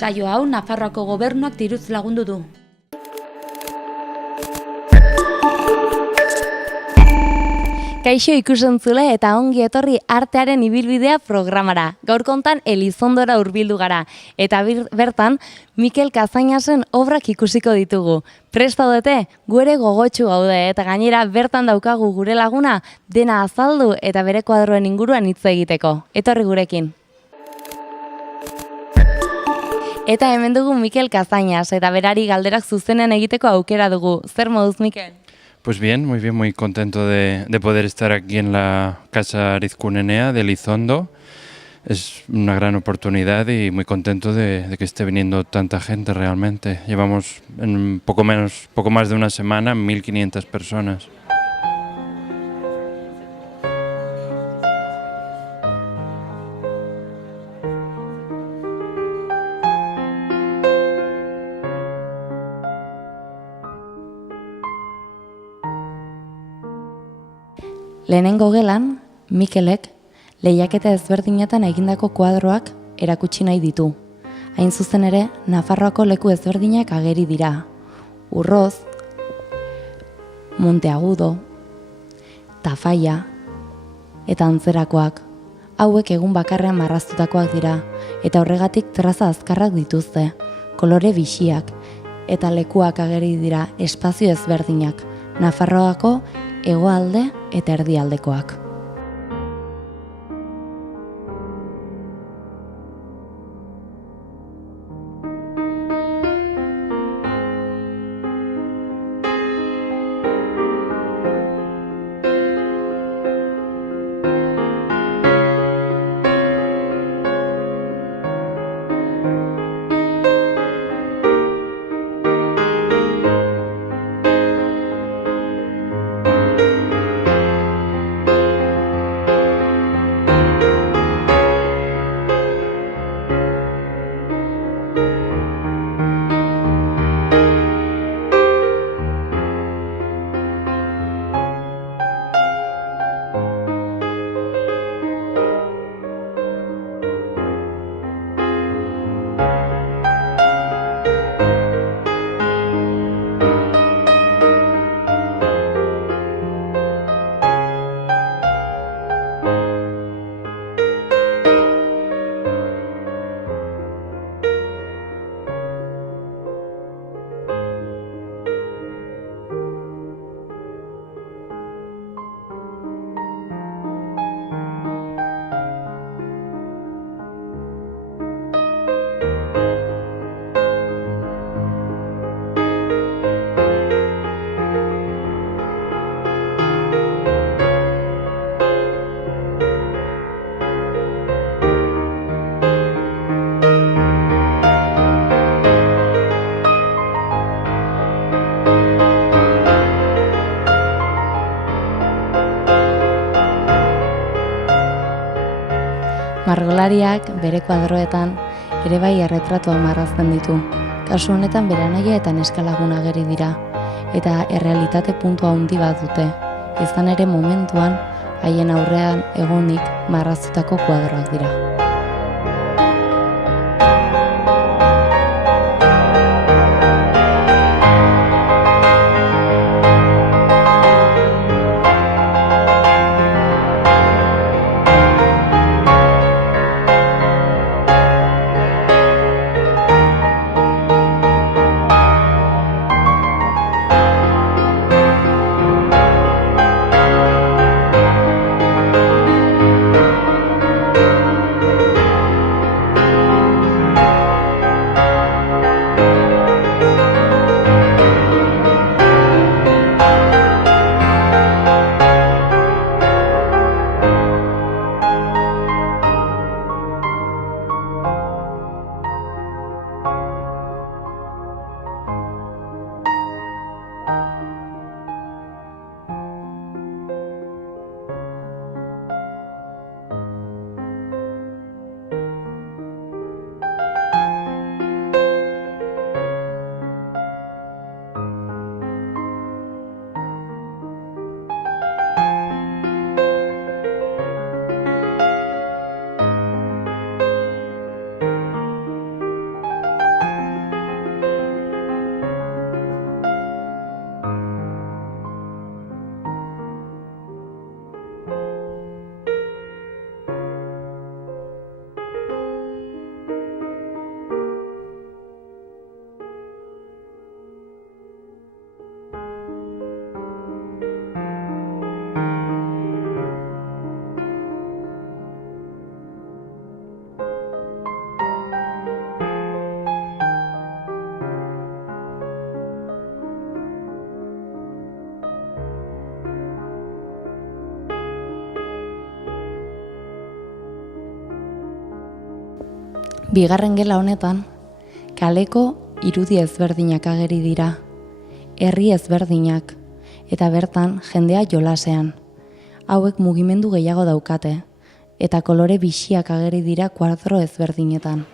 Saio hau Nafarroako gobernuak diruz lagundu du. Kaixo ikusentzule eta ongi etorri artearen ibilbidea programara. Gaur kontan Elizondora hurbildu gara eta bertan Mikel Cazañasen obrak ikusiko ditugu. Prest zaudete? Gu ere gogotsu gaude eta gainera bertan daukagu gure laguna dena azaldu eta bere kuadroen inguruan hitz egiteko. Etorri gurekin. Eta hemen dugu Mikel Cazañas eta berari galderak zuzenean egiteko aukera dugu. Zer moduz, Mikel? Pues bien, muy contento de poder estar aquí en la Casa Arizcunenea de Elizondo. Es una gran oportunidad y muy contento de que esté viniendo tanta gente realmente. Llevamos en poco más de una semana 1.500 personas. Lehenengo gelan, Mikelek lehiaketa ezberdinetan egindako kuadroak erakutsi nahi ditu. Hain zuzen ere, Nafarroako leku ezberdinak ageri dira. Urroz, Monteagudo, Tafaia eta antzerakoak. Hauek egun bakarrean marraztutakoak dira eta horregatik traza azkarrak dituzte, kolore bixiak eta lekuak ageri dira espazio ezberdinak, Nafarroako hegoalde eta erdialdekoak. Margolariak bere kuadroetan ere bai erretratua marrazten ditu. Kasu honetan bere anaia eta neskalaguna ageri dira eta errealitate puntua handi bat dute. Izan ere momentuan haien aurrean egonik marraztutako kuadroak dira. Bigarren gela honetan, kaleko irudi ezberdinak ageri dira, herri ezberdinak, eta bertan jendea jolasean. Hauek mugimendu gehiago daukate, eta kolore bixiak ageri dira kuadro ezberdinetan.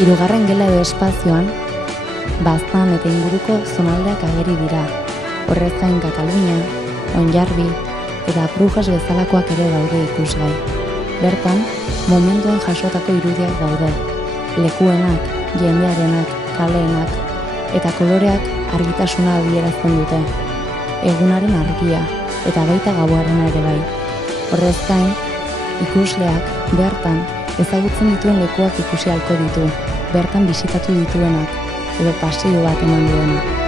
Hirugarren gela edo espazioan, Baztan eta inguruko zonaldeak ageri dira. Horrez gain Katalunia, Onjarbi eta Brujas bezalakoak ere daude ikusgai. Bertan, momentuan jasotako irudiak daude. Lekuenak, jendearenak, kaleenak eta koloreak argitasuna adierazten dute. Egunaren argia eta baita gauarena ere bai. Horrez gain, ikusleak bertan ezagutzen dituen lekuak ikusi ahalko ditu, bertan bisitatu dituenak edo paseo bat eman duenak.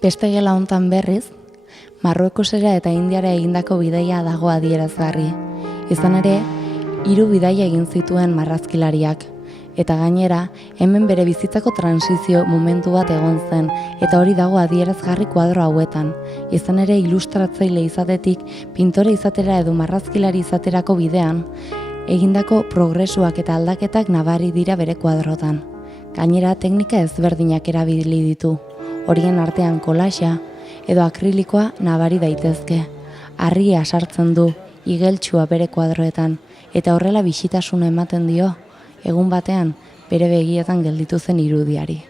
Beste gela hontan berriz, Marruekosera eta Indiara egindako bidaia dago adierazgarri. Izan ere, 3 bidaia egin zituen marrazkilariak. Eta gainera, hemen bere bizitzako transizio momentu bat egon zen, eta hori dago adierazgarri kuadro hauetan. Izan ere, ilustratzaile izatetik, pintore izatera edo marrazkilari izaterako bidean, egindako progresuak eta aldaketak nabari dira bere kuadrotan. Gainera, teknika ezberdinak erabili ditu. Horien artean kolaxa edo akrilikoa nabari daitezke. Harria sartzen du, igeltsua bere kuadroetan, eta horrela bisitasuna ematen dio, egun batean bere begietan gelditu zen irudiari.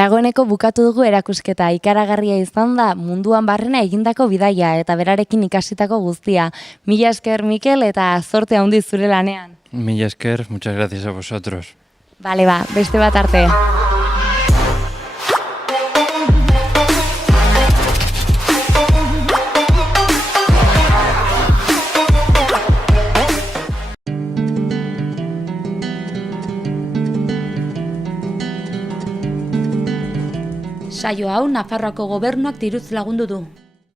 Dagoeneko bukatu dugu erakusketa, ikaragarria izan da munduan barrena egindako bidaia eta berarekin ikasitako guztia. Mila esker, Mikel, eta zorte handi zure lanean. Mila esker, muchas gracias a vosotros. Bale ba, beste bat arte. Saio hau Nafarroako gobernuak diruz lagundu du.